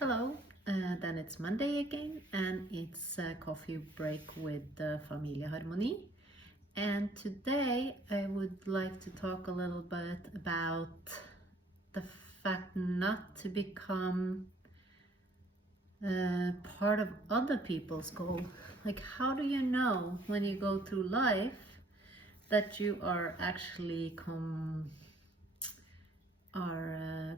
Hello, then it's Monday again, and it's a coffee break with FamilieHarmoni. And today I would like to talk a little bit about the fact not to become part of other people's goal. Like, how do you know when you go through life that you are actually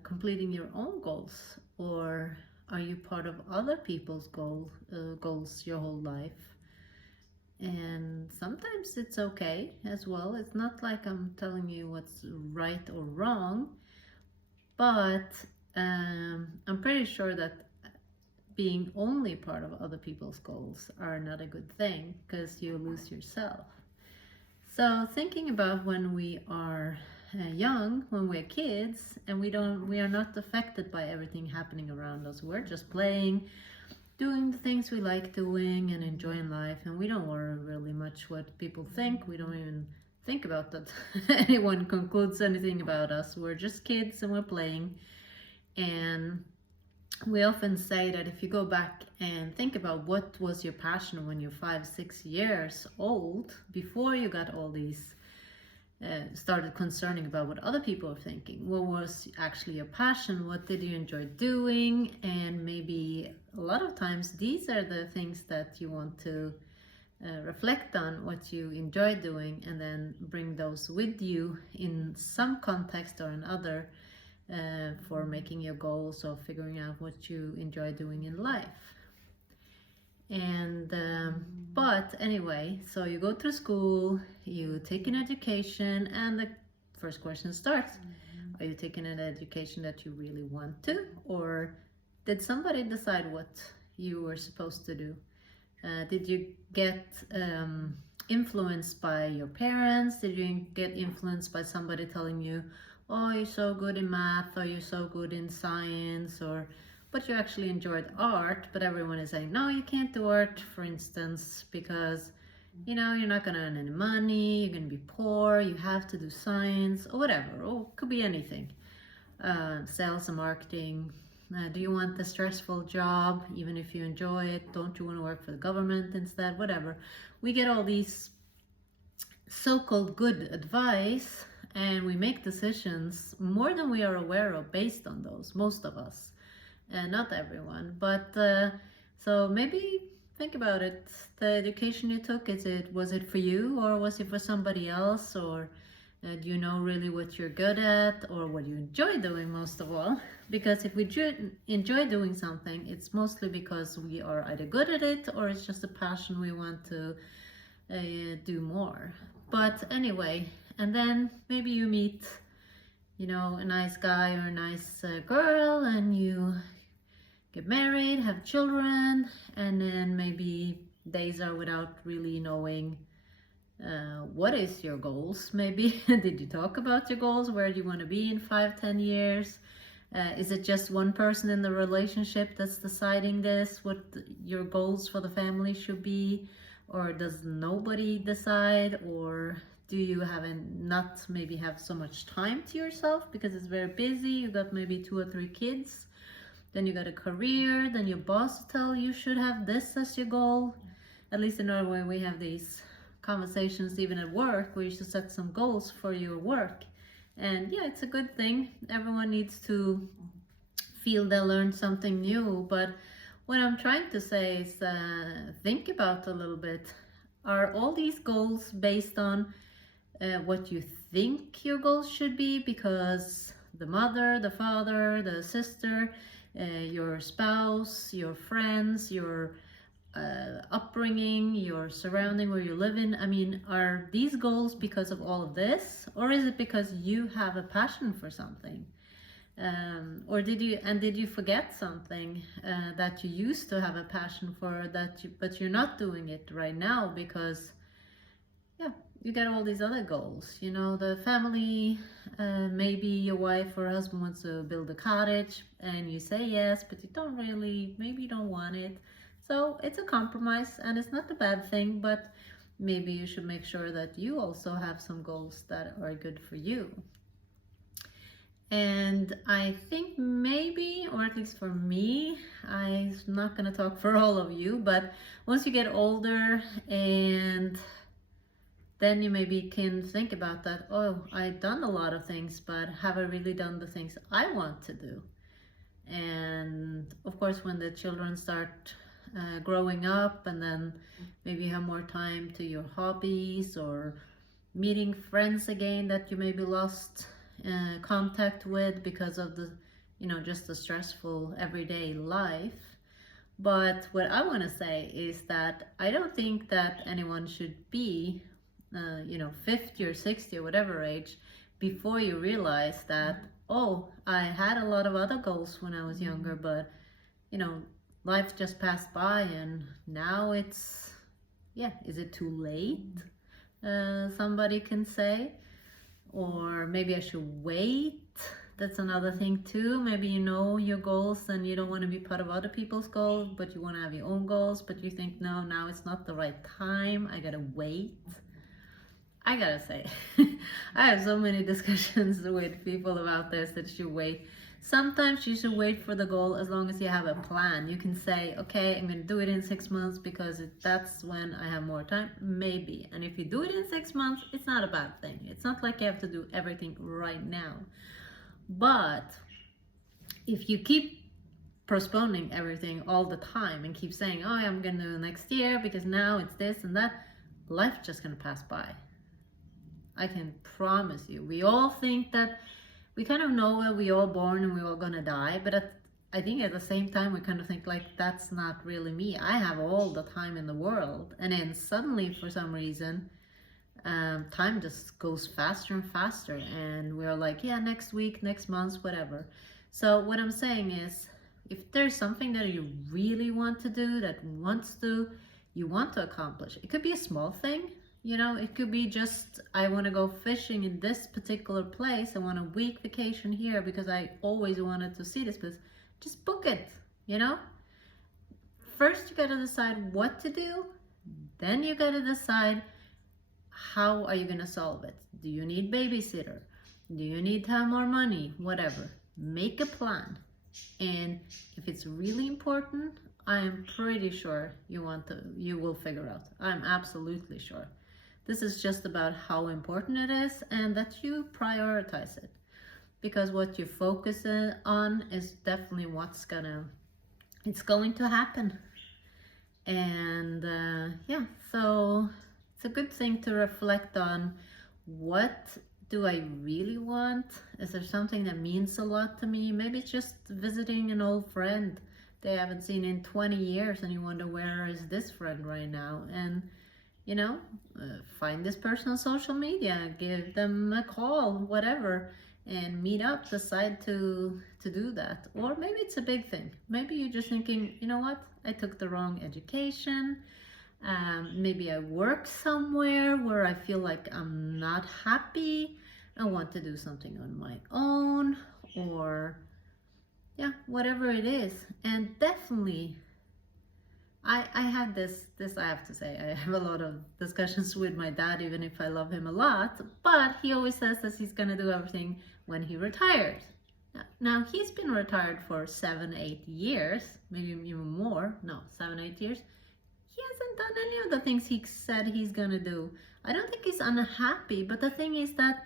completing your own goals, or are you part of other people's goals your whole life? And sometimes it's okay as well. It's not like I'm telling you what's right or wrong, but I'm pretty sure that being only part of other people's goals are not a good thing, because you lose yourself. So thinking about when we are young, when we're kids, and we are not affected by everything happening around us. We're just playing, doing the things we like doing, and enjoying life. And we don't worry really much what people think. We don't even think about that anyone concludes anything about us. We're just kids and we're playing. And we often say that if you go back and think about what was your passion when you're 5-6 years old, before you got all these started concerning about what other people are thinking, what was actually your passion, what did you enjoy doing? And maybe a lot of times these are the things that you want to reflect on, what you enjoy doing, and then bring those with you in some context or another for making your goals or figuring out what you enjoy doing in life. And but anyway, so you go through school, you take an education, and the first question starts: are you taking an education that you really want to, or did somebody decide what you were supposed to do? Did you get influenced by your parents? Did you get influenced by somebody telling you, oh, you're so good in math, or you're so good in science, or but you actually enjoyed art, but everyone is saying, no, you can't do art, for instance, because you're not going to earn any money, you're going to be poor, you have to do science, or whatever, or it could be anything. Sales and marketing. Do you want the stressful job, even if you enjoy it? Don't you want to work for the government instead? Whatever. We get all these so-called good advice, and we make decisions more than we are aware of based on those, most of us. Not everyone, but so maybe think about it. The education you took, was it for you, or was it for somebody else? Or do you know really what you're good at, or what you enjoy doing most of all? Because if we enjoy doing something, it's mostly because we are either good at it, or it's just a passion we want to do more. But anyway, and then maybe you meet a nice guy or a nice girl, and you get married, have children, and then maybe days are without really knowing what is your goals. Maybe did you talk about your goals? Where do you want to be in 5-10 years? Is it just one person in the relationship that's deciding this, what your goals for the family should be? Or does nobody decide? Or do you not maybe have so much time to yourself because it's very busy? You got maybe 2 or 3 kids. Then you got a career, then your boss tell you should have this as your goal. At least in Norway we have these conversations even at work, where you should set some goals for your work. And yeah, it's a good thing. Everyone needs to feel they learned something new. But what I'm trying to say is think about a little bit. Are all these goals based on what you think your goals should be? Because the mother, the father, the sister, your spouse, your friends, your upbringing, your surrounding where you live in. I mean, are these goals because of all of this, or is it because you have a passion for something? Or did you forget something that you used to have a passion for, but you're not doing it right now because you got all these other goals, the family, maybe your wife or husband wants to build a cottage and you say yes, but you don't really, maybe you don't want it. So it's a compromise, and it's not a bad thing, but maybe you should make sure that you also have some goals that are good for you. And I think maybe or at least for me, I'm not going to talk for all of you, but once you get older and then you maybe can think about that, oh, I've done a lot of things, but have I really done the things I want to do? And of course, when the children start growing up, and then maybe you have more time to your hobbies or meeting friends again that you maybe lost contact with because of the, just the stressful everyday life. But what I want to say is that I don't think that anyone should be 50 or 60 or whatever age before you realize that, oh, I had a lot of other goals when I was younger, but life just passed by, and now it's, is it too late? Somebody can say, or maybe I should wait. That's another thing too. Maybe you know your goals and you don't want to be part of other people's goals, but you want to have your own goals, but you think, no, now it's not the right time, I gotta wait. I gotta say, I have so many discussions with people about this, that you should wait. Sometimes you should wait for the goal as long as you have a plan. You can say, okay, I'm gonna do it in 6 months because that's when I have more time, maybe. And if you do it in 6 months, it's not a bad thing. It's not like you have to do everything right now. But if you keep postponing everything all the time and keep saying, oh, I'm gonna do it next year because now it's this and that, life's just gonna pass by. I can promise you. We all think that we kind of know that we're all born and we're all gonna die, but I think at the same time we kind of think like, that's not really me. I have all the time in the world, and then suddenly for some reason time just goes faster and faster, and we're like, yeah, next week, next month, whatever. So what I'm saying is, if there's something that you really want to do, you want to accomplish, it could be a small thing. It could be just, I want to go fishing in this particular place. I want a week vacation here because I always wanted to see this place. Just book it, First, you got to decide what to do. Then you got to decide, how are you going to solve it? Do you need babysitter? Do you need to have more money? Whatever. Make a plan. And if it's really important, I am pretty sure you will figure out. I'm absolutely sure. This is just about how important it is and that you prioritize it. Because what you focus on is definitely it's going to happen. And so it's a good thing to reflect on, what do I really want? Is there something that means a lot to me? Maybe it's just visiting an old friend they haven't seen in 20 years and you wonder, where is this friend right now? And find this person on social media, give them a call, whatever, and meet up, decide to do that. Or maybe it's a big thing. Maybe you're just thinking, you know what, I took the wrong education. Maybe I work somewhere where I feel like I'm not happy. I want to do something on my own, or whatever it is. And definitely, I have this I have to say, I have a lot of discussions with my dad, even if I love him a lot, but he always says that he's gonna do everything when he retires. Now he's been retired for 7-8 years, maybe even more, no, 7-8 years. He hasn't done any of the things he said he's gonna do. I don't think he's unhappy, but the thing is that,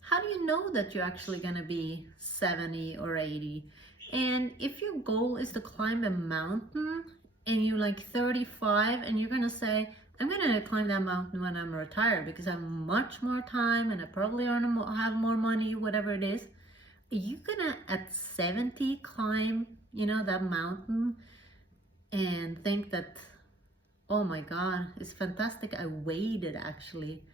how do you know that you're actually gonna be 70 or 80? And if your goal is to climb a mountain, and you're like 35 and you're gonna say, I'm gonna climb that mountain when I'm retired because I have much more time and I probably have more money, whatever it is. Are you gonna at 70 climb that mountain and think that, oh my God, it's fantastic, I waited actually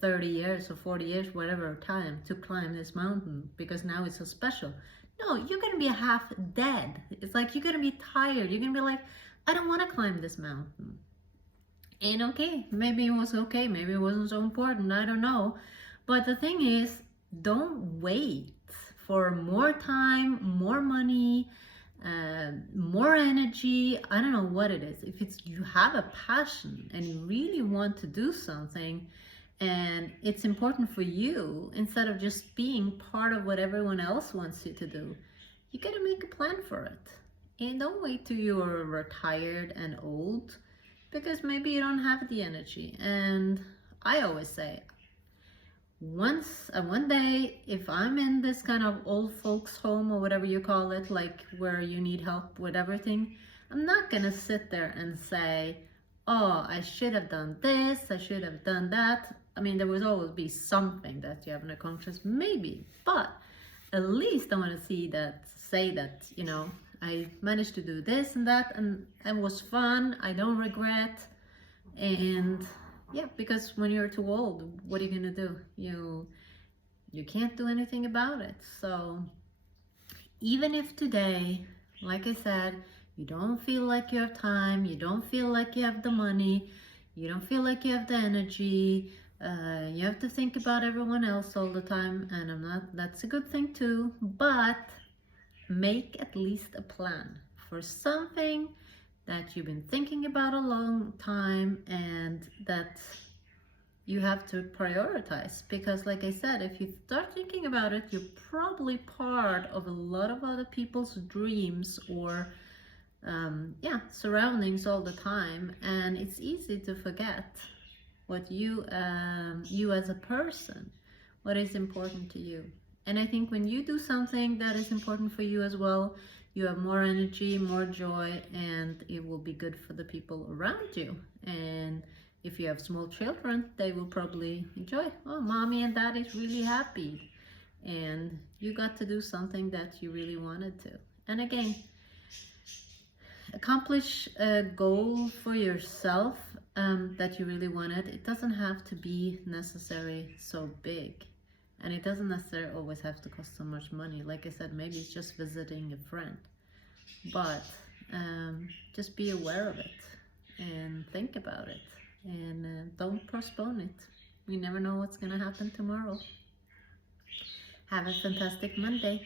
30 years or 40 years, whatever time, to climb this mountain because now it's so special? No, you're going to be half dead. It's like you're going to be tired. You're going to be like, I don't want to climb this mountain. And okay, maybe it was okay. Maybe it wasn't so important. I don't know. But the thing is, don't wait for more time, more money, more energy. I don't know what it is. If you have a passion and you really want to do something, and it's important for you, instead of just being part of what everyone else wants you to do, you gotta make a plan for it. And don't wait till you're retired and old, because maybe you don't have the energy. And I always say, one day, if I'm in this kind of old folks home or whatever you call it, like where you need help with everything, I'm not gonna sit there and say, oh, I should have done this, I should have done that. I mean, there will always be something that you haven't accomplished, maybe, but at least I want to say that, I managed to do this and that, and it was fun, I don't regret. And yeah, because when you're too old, what are you gonna do? You can't do anything about it. So even if today, like I said, you don't feel like you have time, you don't feel like you have the money, you don't feel like you have the energy, you have to think about everyone else all the time, and that's a good thing too, but make at least a plan for something that you've been thinking about a long time and that you have to prioritize. Because like I said, if you start thinking about it, you're probably part of a lot of other people's dreams or surroundings all the time, and it's easy to forget what you as a person, what is important to you. And I think when you do something that is important for you as well, you have more energy, more joy, and it will be good for the people around you. And if you have small children, they will probably enjoy, oh, mommy and daddy's really happy. And you got to do something that you really wanted to. And again, accomplish a goal for yourself that you really wanted. It doesn't have to be necessarily so big. And it doesn't necessarily always have to cost so much money. Like I said, maybe it's just visiting a friend. But just be aware of it and think about it. And don't postpone it. We never know what's going to happen tomorrow. Have a fantastic Monday.